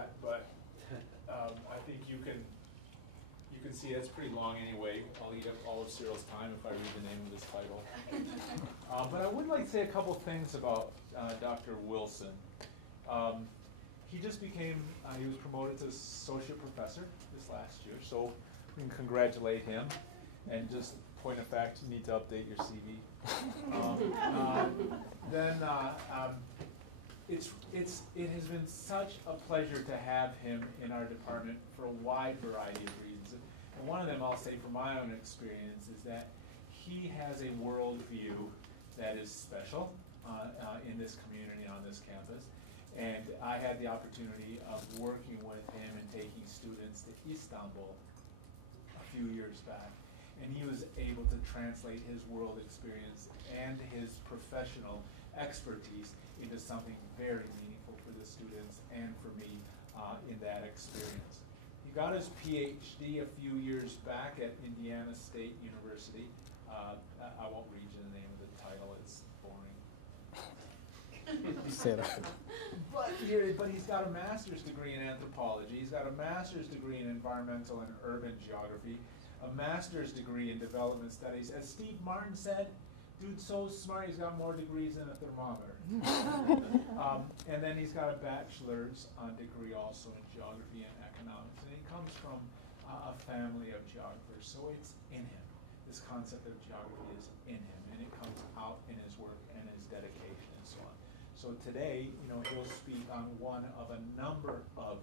that, but I think you can see it's pretty long anyway. I'll eat up all of Cyril's time if I read the name of this title. But I would like to say a couple things about Dr. Wilson. He just became, he was promoted to associate professor this last year, so we can congratulate him. And just point of fact, you need to update your CV. It has been such a pleasure to have him in our department for a wide variety of reasons. And one of them, I'll say from my own experience, is that he has a worldview that is special in this community, on this campus. And I had the opportunity of working with him and taking students to Istanbul a few years back. And he was able to translate his world experience and his professional expertise into something very meaningful for the students and for me in that experience. He got his PhD a few years back at Indiana State University. I won't read you the name of the title, it's boring. But he's got a master's degree in anthropology, he's got a master's degree in environmental and urban geography, a master's degree in development studies. As Steve Martin said, dude's so smart, he's got more degrees than a thermometer. And then he's got a bachelor's degree also in geography and economics. And he comes from a family of geographers, so it's in him. This concept of geography is in him, and it comes out in his work and his dedication and so on. So today, he'll speak on one of a number of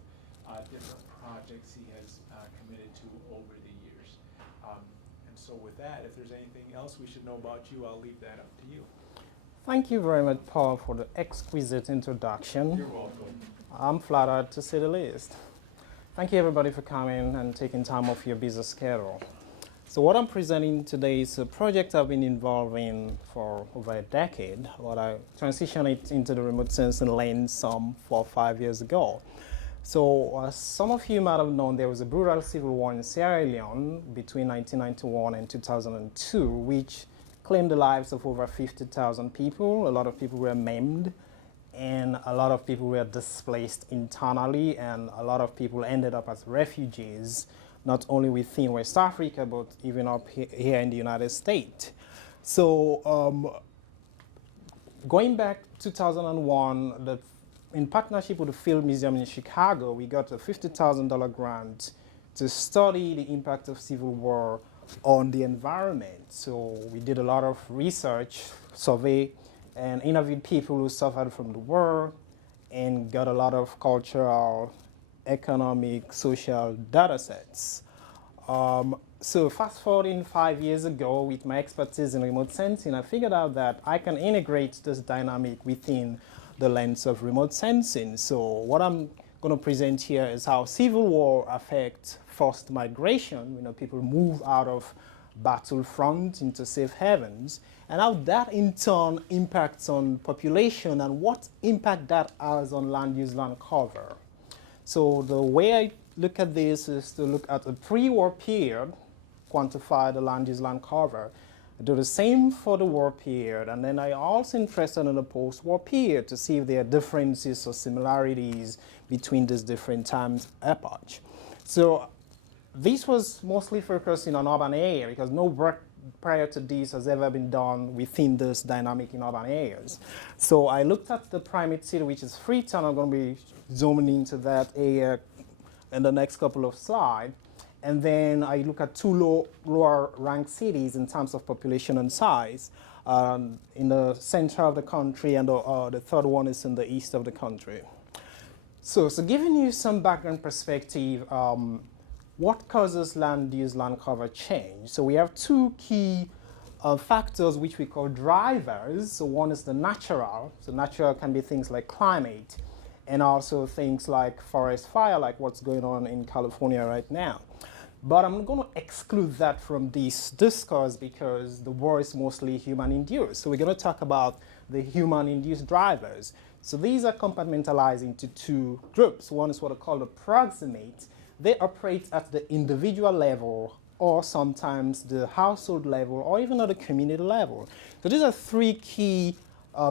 different projects he has committed to over the years. And so with that, if there's anything else we should know about you, I'll leave that up to you. Thank you very much, Paul, for the exquisite introduction. You're welcome. I'm flattered, to say the least. Thank you, everybody, for coming and taking time off your busy schedule. So what I'm presenting today is a project I've been involved in for over a decade, but I transitioned it into the remote sensing lane some 4 or 5 years ago. So some of you might have known there was a brutal civil war in Sierra Leone between 1991 and 2002, which claimed the lives of over 50,000 people. A lot of people were maimed, and a lot of people were displaced internally, and a lot of people ended up as refugees, not only within West Africa, but even up here in the United States. So going back 2001, in partnership with the Field Museum in Chicago, we got a $50,000 grant to study the impact of civil war on the environment. So we did a lot of research, survey, and interviewed people who suffered from the war and got a lot of cultural, economic, social data sets. So fast forwarding 5 years ago, with my expertise in remote sensing, I figured out that I can integrate this dynamic within the lens of remote sensing. So what I'm going to present here is how civil war affects forced migration. People move out of battlefront into safe havens, and how that in turn impacts on population and what impact that has on land use, land cover. So the way I look at this is to look at a pre-war period, quantify the land use, land cover, do the same for the war period, and then I also interested in the post-war period to see if there are differences or similarities between these different times epoch. So this was mostly focusing on urban area because no work prior to this has ever been done within this dynamic in urban areas. So I looked at the Primate city, which is Freetown. I'm going to be zooming into that area in the next couple of slides. And then I look at two lower ranked cities in terms of population and size in the center of the country, and the third one is in the east of the country. So giving you some background perspective, what causes land use, land cover change? So we have two key factors which we call drivers. So one is the natural. So natural can be things like climate, and also things like forest fire, like what's going on in California right now. But I'm going to exclude that from this discourse because the war is mostly human-induced. So we're going to talk about the human-induced drivers. So these are compartmentalized into two groups. One is what I call the proximate. They operate at the individual level, or sometimes the household level, or even at the community level. So these are three key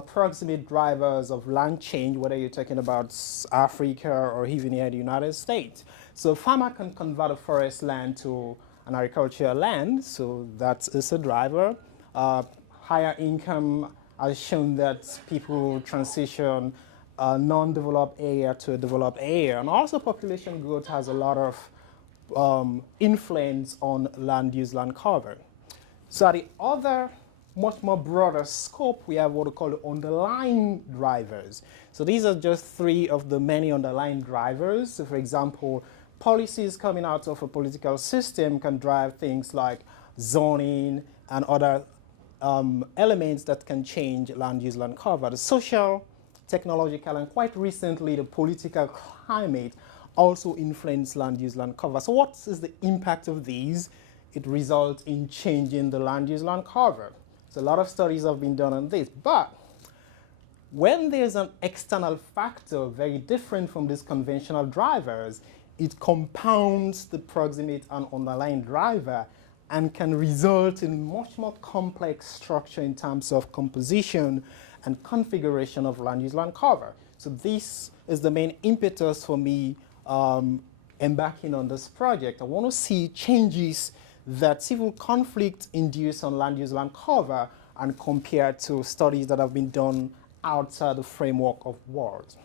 proximate drivers of land change, whether you're talking about Africa or even here in the United States. So a farmer can convert a forest land to an agricultural land, so that is a driver. Higher income has shown that people transition a non-developed area to a developed area. And also population growth has a lot of influence on land use, land cover. So at the other, much more broader scope, we have what we call the underlying drivers. So these are just three of the many underlying drivers. So for example, policies coming out of a political system can drive things like zoning and other elements that can change land use, land cover. The social, technological, and quite recently the political climate also influence land use, land cover. So what is the impact of these? It results in changing the land use, land cover. So a lot of studies have been done on this. But when there's an external factor very different from these conventional drivers, it compounds the proximate and underlying driver and can result in much more complex structure in terms of composition and configuration of land use, land cover. So this is the main impetus for me embarking on this project. I want to see changes that civil conflict induce on land use, land cover and compare to studies that have been done outside the framework of wars.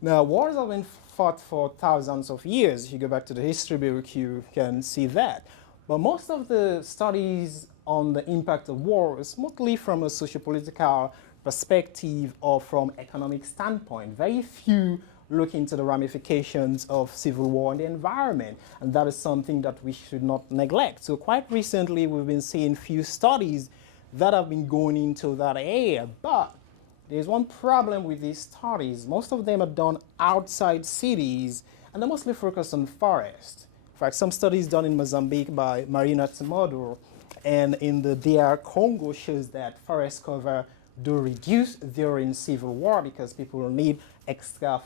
Now, wars have been fought for thousands of years. If you go back to the history book, you can see that. But most of the studies on the impact of war is mostly from a sociopolitical perspective or from economic standpoint. Very few look into the ramifications of civil war in the environment, and that is something that we should not neglect. So quite recently, we've been seeing few studies that have been going into that area, but there's one problem with these studies. Most of them are done outside cities, and they're mostly focused on forest. In fact, some studies done in Mozambique by Marina Timodo and in the DR Congo shows that forest cover do reduce during civil war because people need extra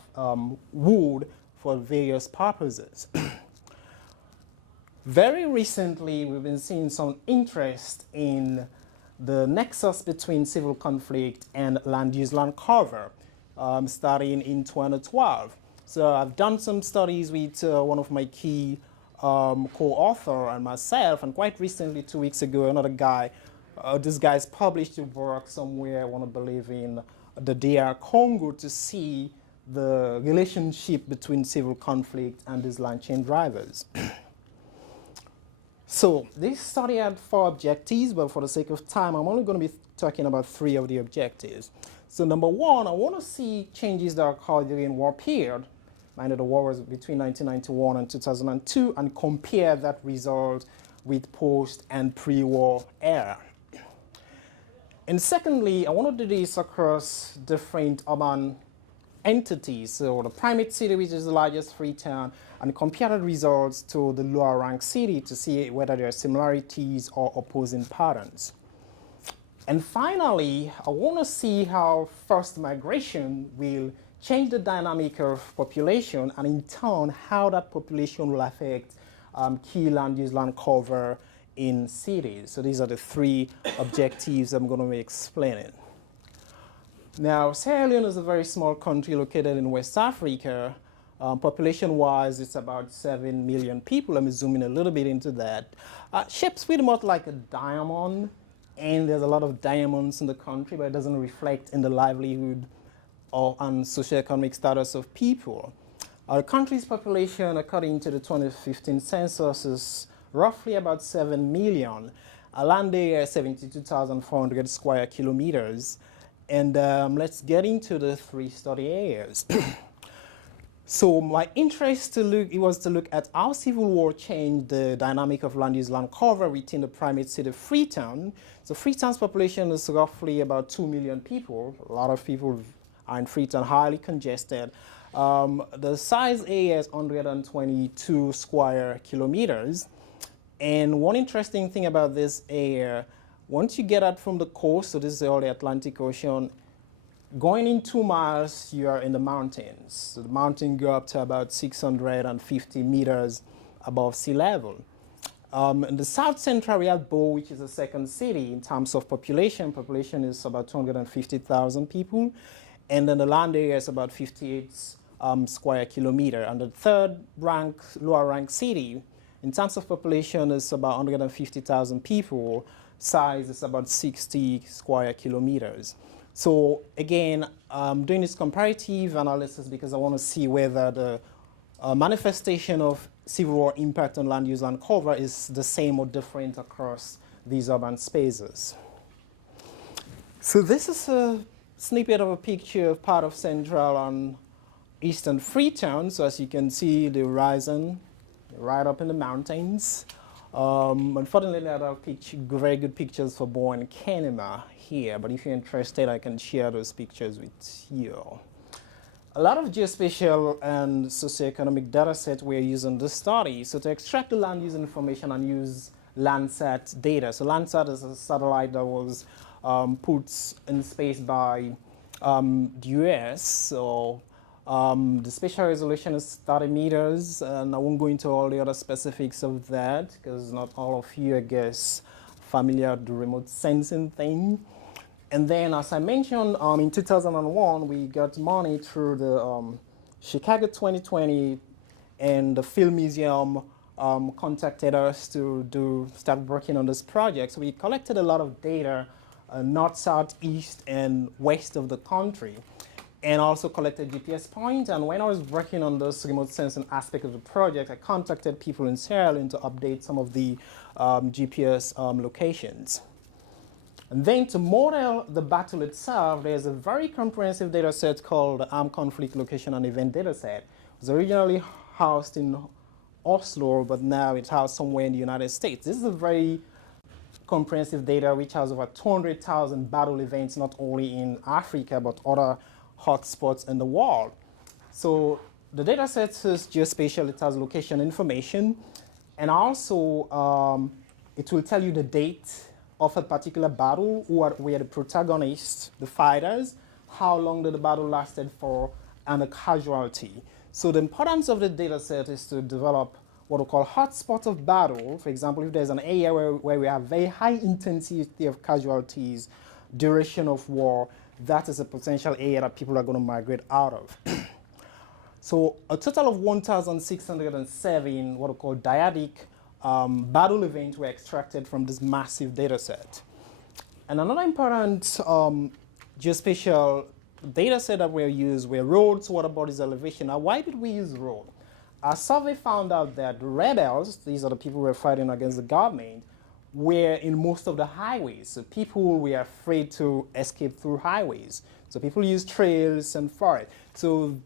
wood for various purposes. Very recently, we've been seeing some interest in the nexus between civil conflict and land use, land cover, starting in 2012. So I've done some studies with one of my key co-author and myself, and quite recently, 2 weeks ago, another guy, this guy's published a work somewhere, I want to believe in the DR Congo, to see the relationship between civil conflict and these land chain drivers. So this study had 4 objectives, but for the sake of time, I'm only going to be talking about 3 of the objectives. So number 1, I want to see changes that occurred during war period. Mind you, the war was between 1991 and 2002, and compare that result with post and pre-war era. And secondly, I want to do this across different urban entities. So the Primate city, which is the largest free town, and compare the results to the lower ranked city to see whether there are similarities or opposing patterns. And finally, I want to see how forced migration will change the dynamic of population, and in turn, how that population will affect key land use, land cover in cities. So these are the 3 objectives I'm going to be explaining. Now, Sierra Leone is a very small country located in West Africa. Population-wise, it's about 7 million people. Let me zoom in a little bit into that. Shapes pretty much like a diamond, and there's a lot of diamonds in the country, but it doesn't reflect in the livelihood and socioeconomic status of people. Our country's population, according to the 2015 census, is roughly about 7 million. Our land area is 72,400 square kilometers. And let's get into the 3 study areas. So my interest was to look at how civil war changed the dynamic of land use, land cover within the Primate city of Freetown. So Freetown's population is roughly about 2 million people. A lot of people are in Freetown, highly congested. The size area is 122 square kilometers. And one interesting thing about this area, once you get out from the coast, so this is all the Atlantic Ocean, going in 2 miles, you are in the mountains. So the mountains go up to about 650 meters above sea level. In the south central, we have Bo, which is the second city in terms of population. Population is about 250,000 people. And then the land area is about 58 square kilometer. And the third rank, lower rank city, in terms of population, is about 150,000 people. Size is about 60 square kilometers. So again, I'm doing this comparative analysis because I want to see whether the manifestation of civil war impact on land use and cover is the same or different across these urban spaces. So this is a snippet of a picture of part of central and eastern Freetown. So as you can see, the horizon right up in the mountains. Unfortunately, I have very good pictures for Bo and Kenema here, but if you're interested, I can share those pictures with you. A lot of geospatial and socioeconomic data sets were used in this study. So to extract the land use information and use Landsat data. So Landsat is a satellite that was put in space by the US. So the spatial resolution is 30 meters, and I won't go into all the other specifics of that because not all of you, I guess, familiar with the remote sensing thing. And then, as I mentioned, in 2001, we got money through the Chicago 2020, and the Film Museum contacted us to start working on this project. So we collected a lot of data, north, south, east, and west of the country, and also collected GPS points. And when I was working on this remote sensing aspect of the project, I contacted people in Sierra Leone to update some of the GPS locations. And then to model the battle itself, there's a very comprehensive data set called the Armed Conflict Location and Event Data Set. It was originally housed in Oslo, but now it's housed somewhere in the United States. This is a very comprehensive data which has over 200,000 battle events, not only in Africa, but other hotspots in the world. So the data set is geospatial, it has location information, and also it will tell you the date of a particular battle, who were the protagonists, the fighters, how long did the battle lasted for, and the casualty. So the importance of the data set is to develop what we call hotspots of battle. For example, if there's an area where we have very high intensity of casualties, duration of war, that is a potential area that people are going to migrate out of. So a total of 1,607 what we call dyadic battle events were extracted from this massive data set. And another important geospatial data set that we used were roads, water bodies, elevation. Now, why did we use road? Our survey found out that the rebels, these are the people who were fighting against the government, were in most of the highways. So people were afraid to escape through highways. So people use trails and forest. So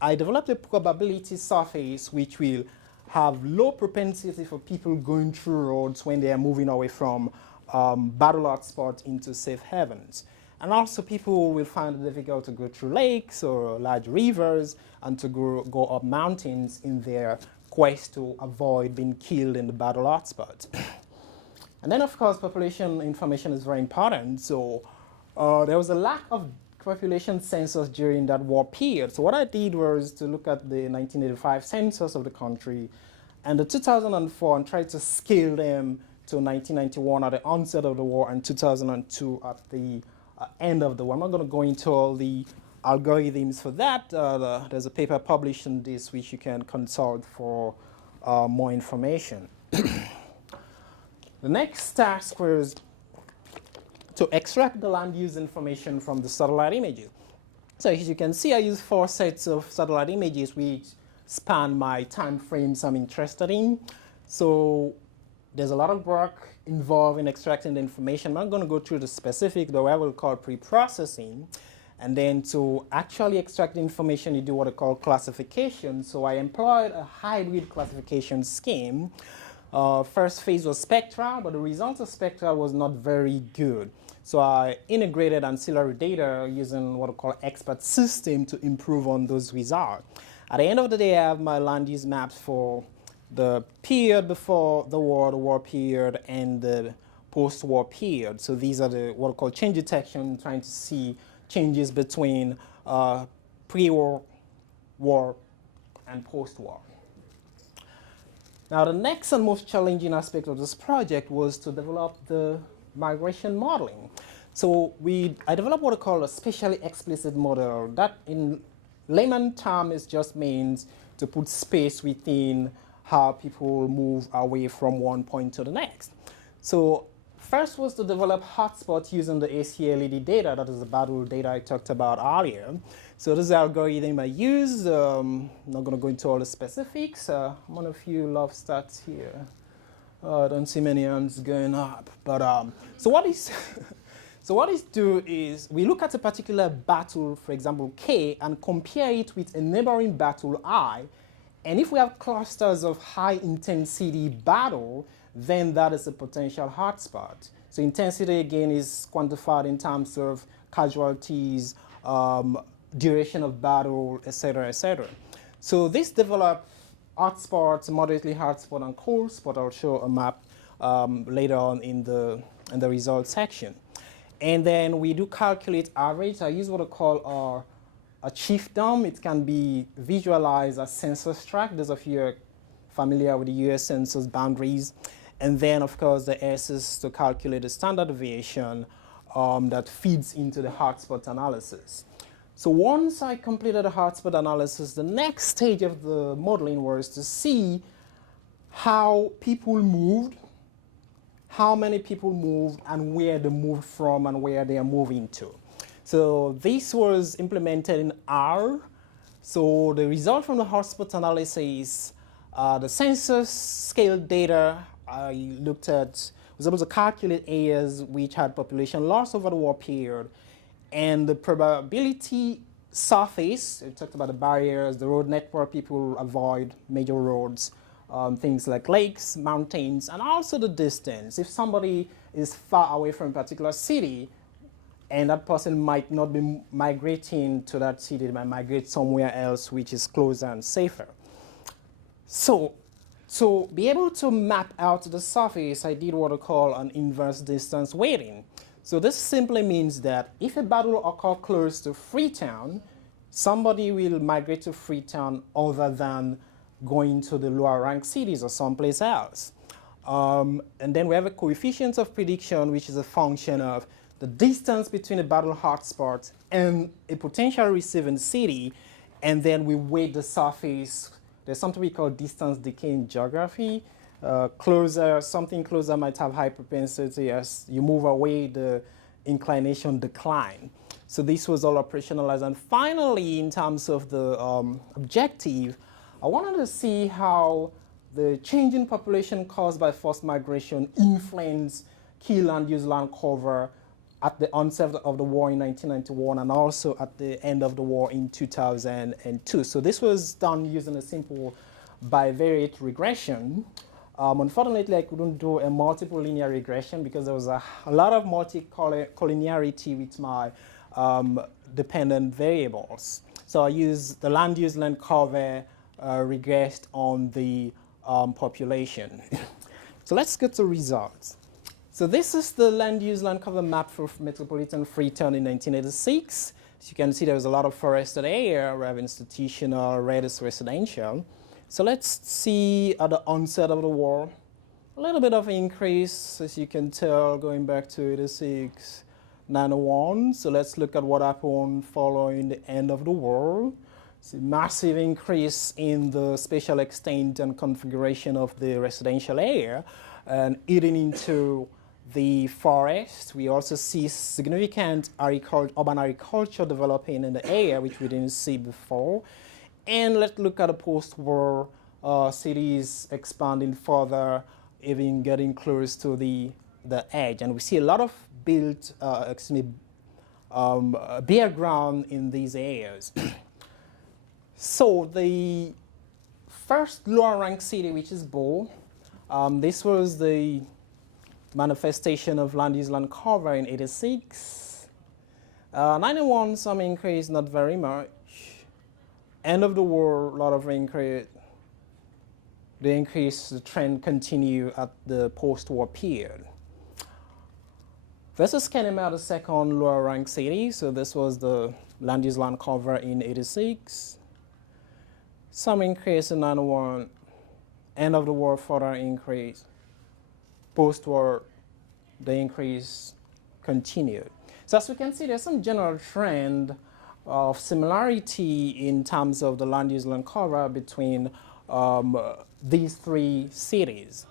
I developed a probability surface which will have low propensity for people going through roads when they are moving away from battle hotspots into safe havens. And also people will find it difficult to go through lakes or large rivers and to go up mountains in their quest to avoid being killed in the battle hotspot. And then of course population information is very important. So there was a lack of population census during that war period. So what I did was to look at the 1985 census of the country and the 2004 and try to scale them to 1991 at the onset of the war and 2002 at the end of the war. I'm not going to go into all the algorithms for that. There's a paper published on this which you can consult for more information. The next task was to extract the land use information from the satellite images. So as you can see, I use 4 sets of satellite images which span my time frames I'm interested in. So there's a lot of work involved in extracting the information. I'm not going to go through the specific, though I will call pre-processing. And then to actually extract the information, you do what I call classification. So I employed a hybrid classification scheme. First phase was Spectral, but the results of Spectral was not very good. So I integrated ancillary data using what I call expert system to improve on those results. At the end of the day, I have my land use maps for the period before the war period, and the post-war period. So these are the what I call change detection, trying to see changes between pre-war, war, and post-war. Now, the next and most challenging aspect of this project was to develop the migration modeling. So I developed what I call a spatially explicit model. That in layman terms just means to put space within how people move away from one point to the next. So first was to develop hotspots using the ACLED data, that is the battle data I talked about earlier. So this is the algorithm I use. I'm not going to go into all the specifics. One of you love stats here. I don't see many hands going up. But so what is so what is do is we look at a particular battle, for example, K, and compare it with a neighboring battle I. And if we have clusters of high intensity battle, then that is a potential hotspot. So intensity again is quantified in terms of casualties, duration of battle, etc., etc. So this developed hotspots, moderately hotspot, and cold spot. I'll show a map later on in the results section. And then we do calculate average. I use what I call a chiefdom. It can be visualized as census tract. Those of you are familiar with the US Census boundaries. And then, of course, the S is to calculate the standard deviation that feeds into the hotspot analysis. So once I completed the hotspot analysis, the next stage of the modeling was to see how people moved, how many people moved, and where they moved from and where they are moving to. So this was implemented in R. So the result from the hotspot analysis, the census scale data I looked at, was able to calculate areas which had population loss over the war period, and the probability surface, we talked about the barriers, the road network people avoid, major roads, things like lakes, mountains, and also the distance. If somebody is far away from a particular city, and that person might not be migrating to that city, they might migrate somewhere else which is closer and safer. So be able to map out the surface, I did what I call an inverse distance weighting. So this simply means that if a battle occurs close to Freetown, somebody will migrate to Freetown other than going to the lower ranked cities or someplace else. And then we have a coefficient of prediction, which is a function of the distance between a battle hotspot and a potential receiving city, and then we weight the surface. There's something we call distance decay in geography. Something closer might have high propensity. As you move away, the inclination decline. So this was all operationalized. And finally, in terms of the objective, I wanted to see how the change in population caused by forced migration influenced key land use land cover at the onset of the war in 1991 and also at the end of the war in 2002. So this was done using a simple bivariate regression. Unfortunately, I couldn't do a multiple linear regression because there was a lot of multicollinearity with my dependent variables. So I used the land use land cover regressed on the population. So let's get to results. So this is the land use land cover map for metropolitan Freetown in 1986. As you can see, there was a lot of forested area, we have institutional, red is residential. So let's see at the onset of the war, a little bit of increase, as you can tell, going back to 86, 91. So let's look at what happened following the end of the war. It's a massive increase in the spatial extent and configuration of the residential area and eating into the forest. We also see significant urban agriculture developing in the area, which we didn't see before. And let's look at the post-war cities expanding further, even getting close to the edge. And we see a lot of built, bare ground in these areas. So the first lower ranked city, which is Bo, this was the manifestation of land use land cover in 86. 91, some increase, not very much. End of the war, a lot of increase. The increase, the trend continue at the post-war period. This is Kenema, the second lower ranked city. So this was the land use land cover in 86. Some increase in 91. End of the war, further increase. Post-war, the increase continued. So as we can see, there's some general trend of similarity in terms of the land use land cover between these three cities.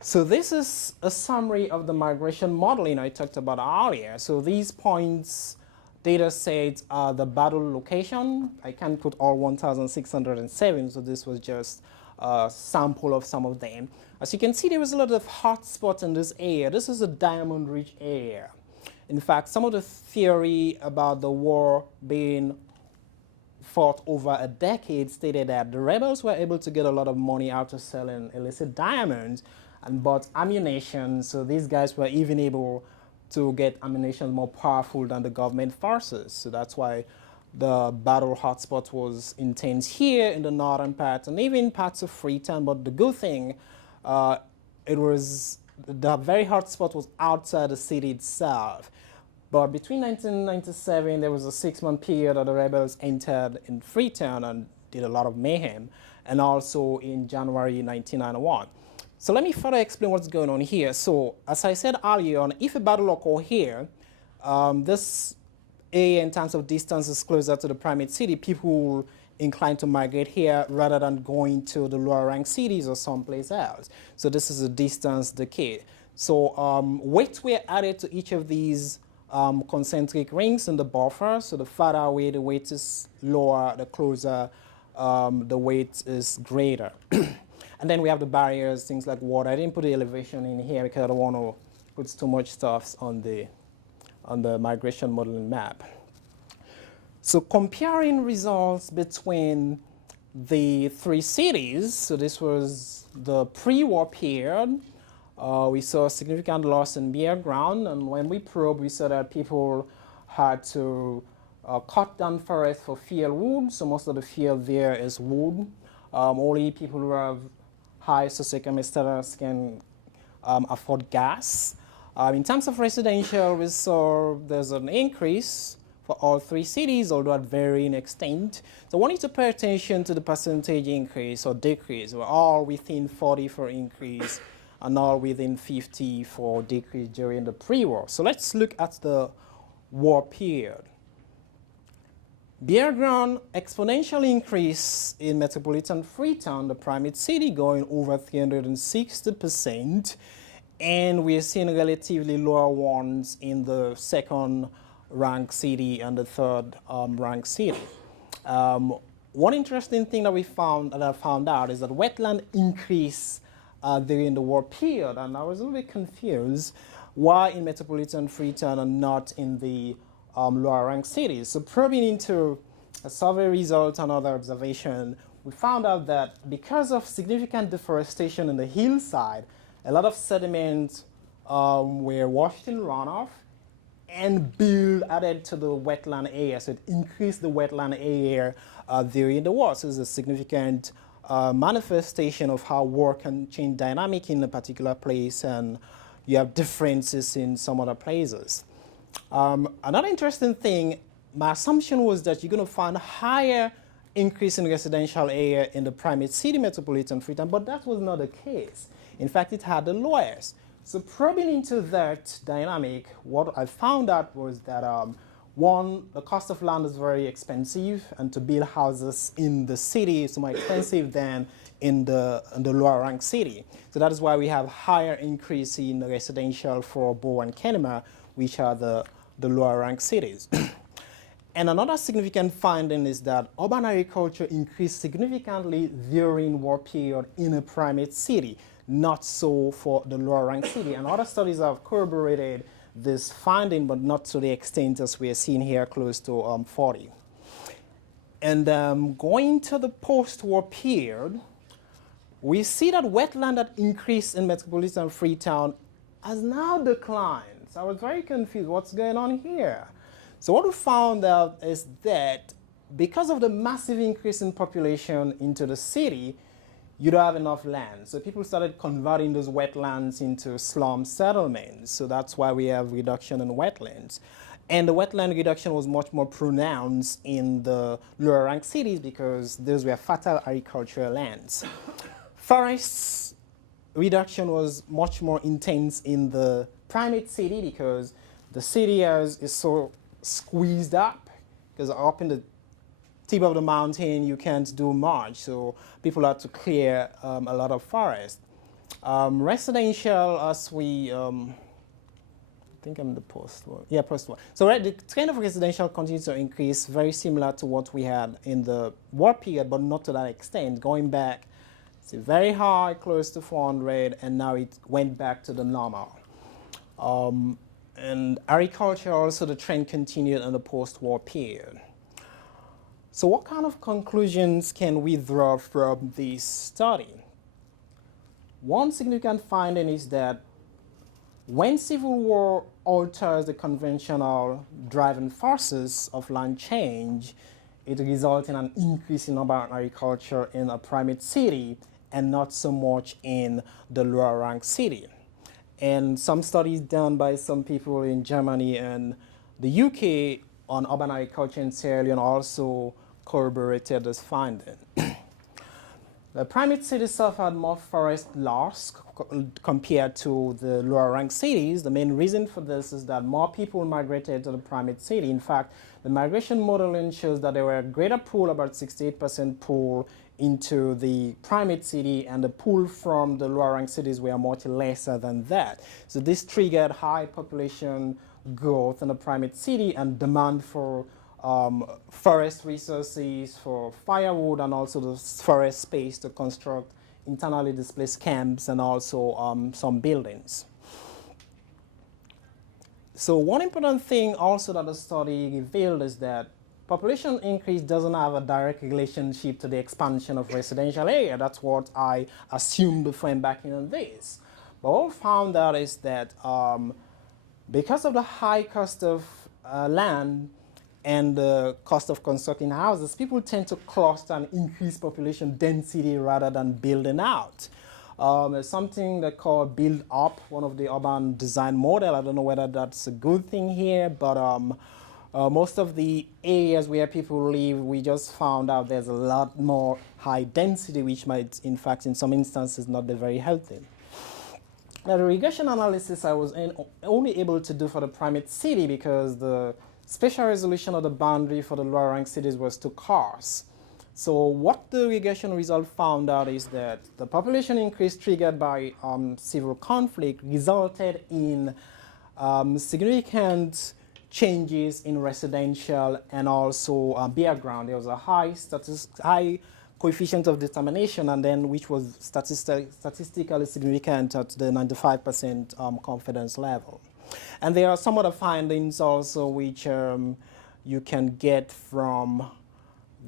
So this is a summary of the migration modeling I talked about earlier. So these points, data sets are the battle location. I can't put all 1,607, so this was just a sample of some of them. As you can see, there was a lot of hotspots in this area. This is a diamond-rich area. In fact, some of the theory about the war being fought over a decade stated that the rebels were able to get a lot of money out of selling illicit diamonds and bought ammunition, so these guys were even able to get ammunition more powerful than the government forces. So that's why the battle hotspot was intense here in the northern part and even parts of Freetown. But the good thing, it was the very hotspot was outside the city itself. But between 1997, there was a 6-month period that the rebels entered in Freetown and did a lot of mayhem, and also in January 1991. So let me further explain what's going on here. So as I said earlier on, if a battle occurs here, this area in terms of distance is closer to the Primate city, people will incline to migrate here rather than going to the lower rank cities or someplace else. So this is a distance decay. So weights were added to each of these concentric rings in the buffer. So the farther away the weight is lower, the closer the weight is greater. And then we have the barriers, things like water. I didn't put the elevation in here because I don't want to put too much stuff on the migration modeling map. So comparing results between the three cities, so this was the pre-war period. We saw a significant loss in bare ground, and when we probed, we saw that people had to cut down forest for firewood. So most of the field there is wood. Only people who have high socioeconomic status can afford gas. In terms of residential, we saw there's an increase for all three cities, although at varying extent. So I want you to pay attention to the percentage increase or decrease. We're all within 40 for increase and all within 50 for decrease during the pre-war. So let's look at the war period. Bare ground exponential increase in metropolitan Freetown, the Primate city, going over 360%, and we're seeing relatively lower ones in the second rank city and the third rank city. One interesting thing that I found out is that wetland increased during the war period, and I was a little bit confused why in metropolitan Freetown and not in the lower rank cities. So probing into a survey result and other observation, we found out that because of significant deforestation in the hillside, a lot of sediment were washed in runoff and build added to the wetland area. So it increased the wetland area during the war. So it's a significant manifestation of how war can change dynamic in a particular place, and you have differences in some other places. Another interesting thing, my assumption was that you're going to find a higher increase in residential area in the Primate city metropolitan Freetown, but that was not the case. In fact, it had the lowest. So probing into that dynamic, what I found out was that one, the cost of land is very expensive, and to build houses in the city is more expensive than in the lower rank city. So that is why we have higher increase in residential for Bow and Kenema, which are the lower rank cities. And another significant finding is that urban agriculture increased significantly during war period in a Primate city, not so for the lower rank city. And other studies have corroborated this finding, but not to the extent as we are seeing here, close to 40. And going to the post-war period, we see that wetland that increased in metropolitan Freetown has now declined. So I was very confused, what's going on here? So what we found out is that because of the massive increase in population into the city, you don't have enough land. So people started converting those wetlands into slum settlements. So that's why we have reduction in wetlands. And the wetland reduction was much more pronounced in the lower rank cities because those were fertile agricultural lands. forests reduction was much more intense in the Primate city because the city is so squeezed up, because up in the tip of the mountain you can't do much, so people had to clear a lot of forest. Residential, as we, I think I'm the post one. Yeah, post one. So the trend of residential continues to increase, very similar to what we had in the war period, but not to that extent. Going back, it's very high, close to 400, and now it went back to the normal. And agriculture also, the trend continued in the post-war period. So what kind of conclusions can we draw from this study? One significant finding is that when civil war alters the conventional driving forces of land change, it results in an increase in urban agriculture in a primate city and not so much in the lower rank city. And some studies done by some people in Germany and the UK on urban agriculture in Sierra Leone also corroborated this finding. The primate cities suffered more forest loss compared to the lower ranked cities. The main reason for this is that more people migrated to the primate city. In fact, the migration modeling shows that there were a greater pool, about 68% pool into the primate city, and the pool from the lower ranked cities were much lesser than that. So this triggered high population growth in the primate city and demand for forest resources, for firewood, and also the forest space to construct internally displaced camps and also some buildings. So one important thing also that the study revealed is that population increase doesn't have a direct relationship to the expansion of residential area. That's what I assumed before embarking on this. But what we found out is that because of the high cost of land and the cost of constructing houses, people tend to cluster and increase population density rather than building out. There's something they call build up, one of the urban design model. I don't know whether that's a good thing here, but most of the areas where people live, we just found out there's a lot more high density, which might, in fact, in some instances, not be very healthy. Now, the regression analysis I was only able to do for the primate city because the spatial resolution of the boundary for the lower ranked cities was too coarse. So what the regression result found out is that the population increase triggered by civil conflict resulted in significant changes in residential and also bare ground. There was a high coefficient of determination, and then which was statistically significant at the 95% confidence level. And there are some other findings also which you can get from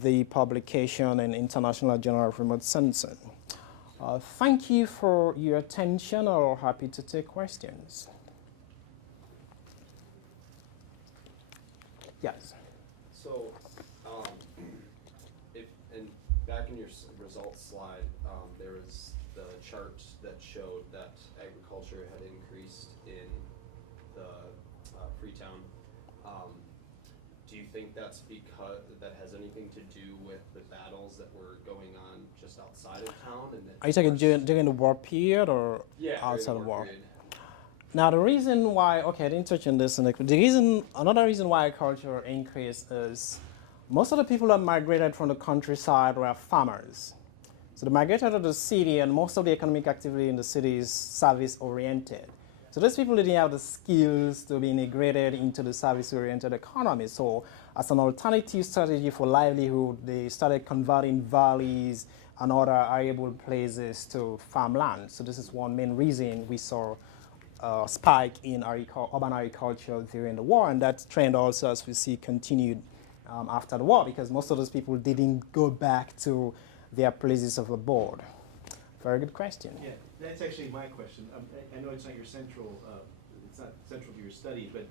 the publication in International Journal of Remote Sensing. Thank you for your attention. I'm happy to take questions. Yes. So, back in your results slide, there was the chart that showed that agriculture had increased in the Freetown. Do you think that's because that has anything to do with the battles that were going on just outside of town? And are you talking during the war period or outside of war? Period. Now, the reason why, okay, I didn't touch on this. Another reason why agriculture increased is most of the people that migrated from the countryside were farmers. So they migrated to the city, and most of the economic activity in the city is service-oriented. So those people didn't have the skills to be integrated into the service-oriented economy. So as an alternative strategy for livelihood, they started converting valleys and other arable places to farmland. So this is one main reason we saw a spike in urban agriculture during the war, and that trend also, as we see, continued after the war, because most of those people didn't go back to their places of abode. Very good question. Yeah, that's actually my question. I know it's not your central, it's not central to your study, but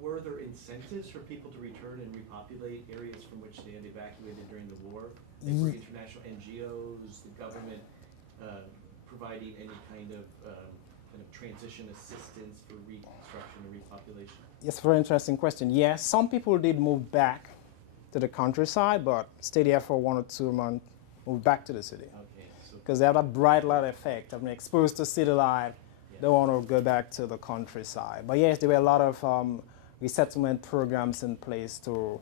were there incentives for people to return and repopulate areas from which they had evacuated during the war? Were international NGOs, the government providing any kind of transition assistance for reconstruction and repopulation? Yes, very interesting question. Yes, some people did move back to the countryside, but stay there for 1 or 2 months, move back to the city. Okay, so because they have that bright light effect. I've been exposed to city light. Yeah. They want to go back to the countryside. But yes, there were a lot of resettlement programs in place to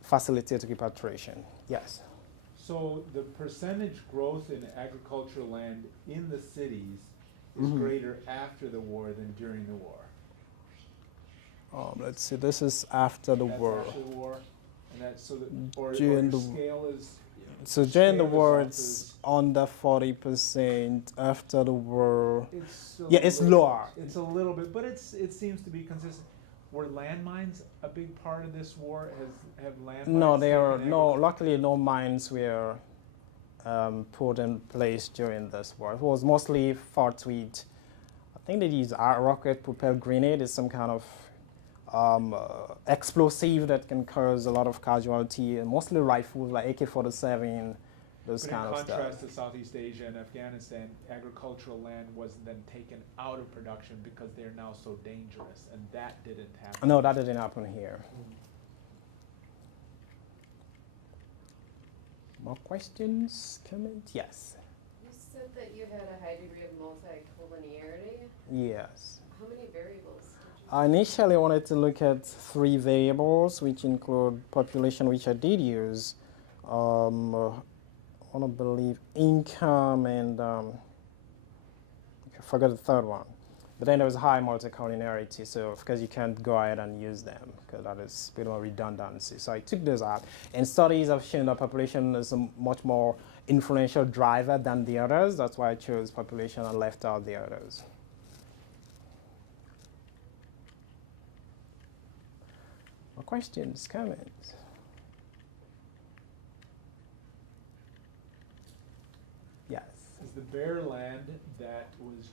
facilitate repatriation. Yes. So the percentage growth in agricultural land in the cities is Mhm. greater after the war than during the war. Let's see, this is after the That's war. after the war, and that's so that, or During your the- scale is, So during the scale war, result it's is- under 40%. After the war, it's a yeah, it's little- lower. It's a little bit, but it seems to be consistent. Were landmines a big part of this war? Have landmines? No, there are taken no. Luckily, no mines were put in place during this war. It was mostly fought with. I think they used rocket-propelled grenade. It's some kind of explosive that can cause a lot of casualty. And mostly rifles like AK-47, those But kind in of stuff. contrast to Southeast Asia and Afghanistan, agricultural land was then taken out of production because they're now so dangerous, and that didn't happen. No, that didn't happen here. More questions, comments? Yes. You said that you had a high degree of multicollinearity. Yes. How many variables? Did you I initially wanted to look at 3 variables, which include population, which I did use. I want to believe income and I forgot the third one. But then there was high multicollinearity, so of course you can't go ahead and use them because that is a bit more redundancy. So I took those out. And studies have shown that population is a much more influential driver than the others. That's why I chose population and left out the others. More questions, comments? Yes. Is the bare land that was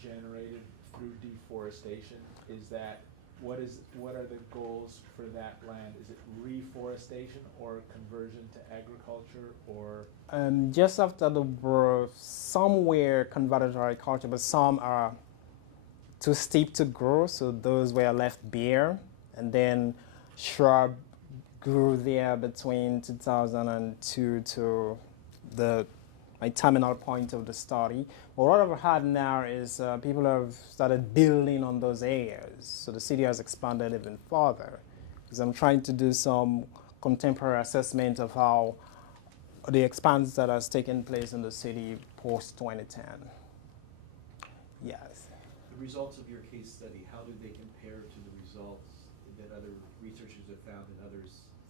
generated through deforestation, is that, what are the goals for that land? Is it reforestation or conversion to agriculture or? Just after the war, some were converted to agriculture, but some are too steep to grow, so those were left bare. And then shrub grew there between 2002 to my terminal point of the study. But what I've had now is people have started building on those areas. So the city has expanded even further. Because I'm trying to do some contemporary assessment of how the expanse that has taken place in the city post-2010. Yes. The results of your case study, how do they compare to the results that other researchers have found in other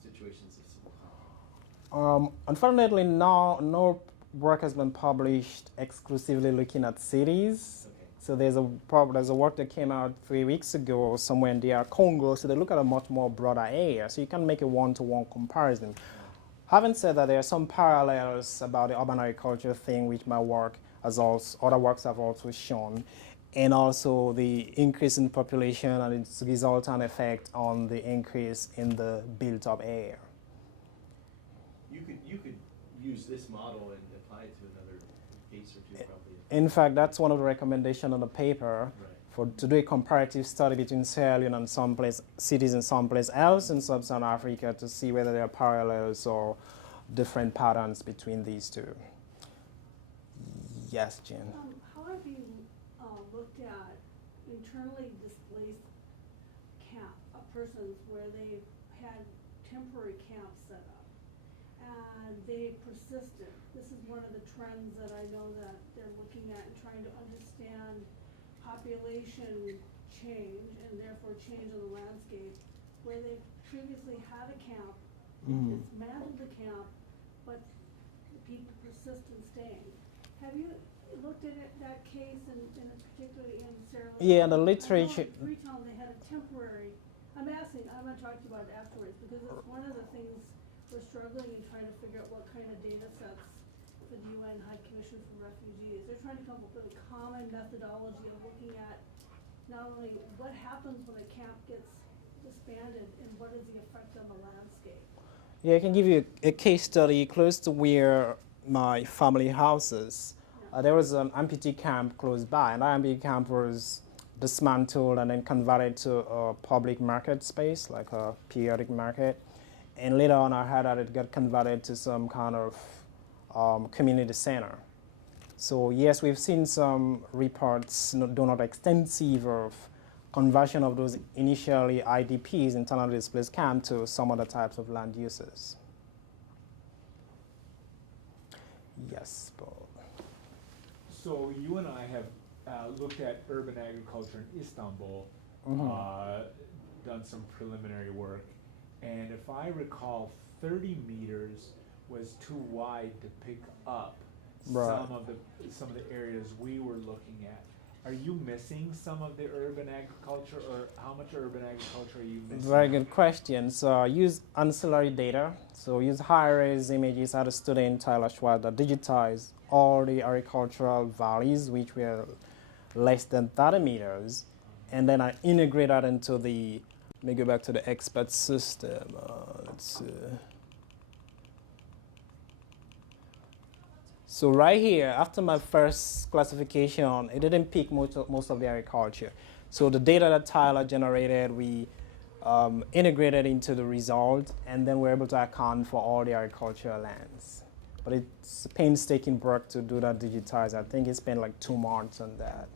situations of civil conflict? Unfortunately, no work has been published exclusively looking at cities. Okay. So there's a work that came out 3 weeks ago somewhere in DR Congo. So they look at a much more broader area. So you can make a one-to-one comparison. Having said that, there are some parallels about the urban agriculture thing, which my work has also, other works have also shown, and also the increase in population and its resultant effect on the increase in the built-up area. You could use this model and apply it to another case or two, probably. In fact, that's one of the recommendations on the paper. Right. To do a comparative study between Sierra Leone and cities in someplace else in sub-Saharan Africa to see whether there are parallels or different patterns between these two. Yes, Jen. How have you looked at internally displaced persons where they've had temporary camps set up and they persisted? This is one of the trends that I know that they're looking at and trying to understand population change and therefore change in the landscape, where they previously had a camp, dismantled the camp, but the people persist in staying. Have you looked at that case particularly in Sierra Leone? Yeah, the literature. In Freetown, they had a temporary. I'm going to talk to you about it afterwards because it's one of the things we're struggling in trying to figure out what kind of data sets for the UN High Commission for Refugees. They're trying to come up with a common methodology of looking at not only what happens when a camp gets disbanded and what is the effect on the landscape. Yeah, I can give you a case study close to where my family house is. There was an amputee camp close by, and that amputee camp was dismantled and then converted to a public market space, like a periodic market. And later on, I heard that it got converted to some kind of community center. So yes, we've seen some reports, though not extensive, of conversion of those initially IDPs, internally displaced camp, to some other types of land uses. Yes, Paul. So you and I have looked at urban agriculture in Istanbul, done some preliminary work, and if I recall, 30 meters was too wide to pick up Right. some of the areas we were looking at. Are you missing some of the urban agriculture, or how much urban agriculture are you missing? Very good question. So I use ancillary data. So use high-res images. I had a student, Tyler Schwartz, that digitized all the agricultural valleys, which were less than 30 meters. And then I integrate that into the, let me go back to the expert system. Let's see. So right here, after my first classification, it didn't pick most of the agriculture. So the data that Tyler generated, we integrated into the result, and then we're able to account for all the agricultural lands. But it's painstaking work to do that digitize. I think it spent like 2 months on that.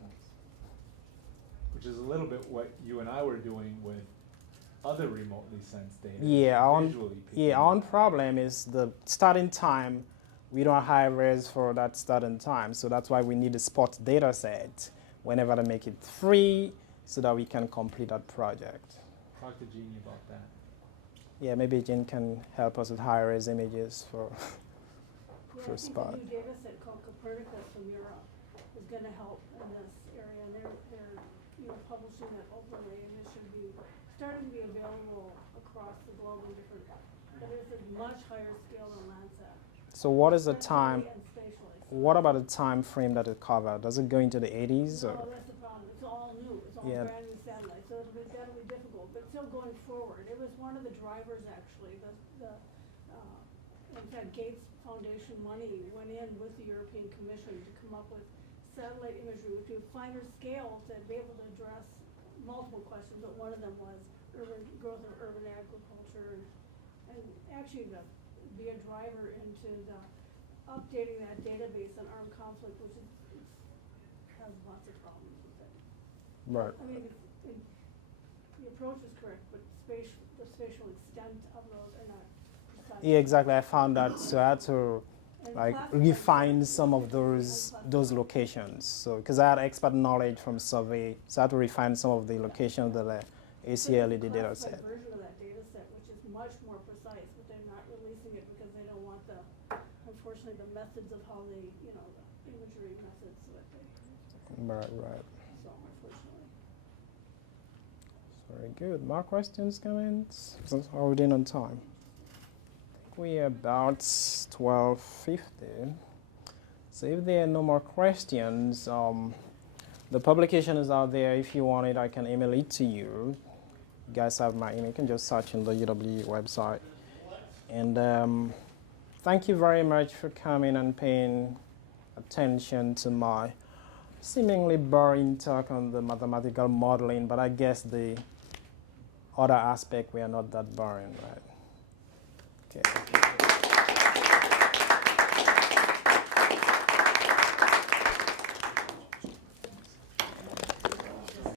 Which is a little bit what you and I were doing with other remotely sensed data. Yeah, visually our own problem is the starting time. We don't have res for that starting time, so that's why we need a spot data set whenever they make it free so that we can complete that project. Talk to Jeannie about that. Yeah, maybe Jen can help us with high-res images for Yeah, I spot. think a new data set called Copernicus from Europe is gonna help in this area, and they're publishing that openly, and it should be starting to be available across the globe in different, but it's a much higher scale than Landsat. So what is the time? Spatially and spatially. So What about the time frame that it covered? Does it go into the 80s? No, Or? that's the problem. It's all new. It's all Yeah. brand new satellites, so that'll be difficult. But still going forward, it was one of the drivers actually. In fact, Gates Foundation money went in with the European Commission to come up with satellite imagery to a finer scale to be able to address multiple questions. But one of them was growth of urban agriculture, and actually be a driver into the updating that database on armed conflict, which has lots of problems with it. Right. I mean, the approach is correct, but the spatial extent of those are not precise. Yeah, exactly. I found that, so I had to And like classified refine data some of is those unclassified. locations. So because I had expert knowledge from survey, so I had to refine some of the locations that the ACLED data There's a set. classified version of that data set, which is much more precise, but they're not releasing it because they don't want unfortunately, the methods of how they, the imagery methods that they, Right. so unfortunately. Very good. More questions, comments? Since we're already on time. I think we're about 12:50. So if there are no more questions, the publication is out there. If you want it, I can email it to you. You guys have my email. You can just search on the UWE website. And thank you very much for coming and paying attention to my seemingly boring talk on the mathematical modeling, but I guess the other aspect were not that boring, right?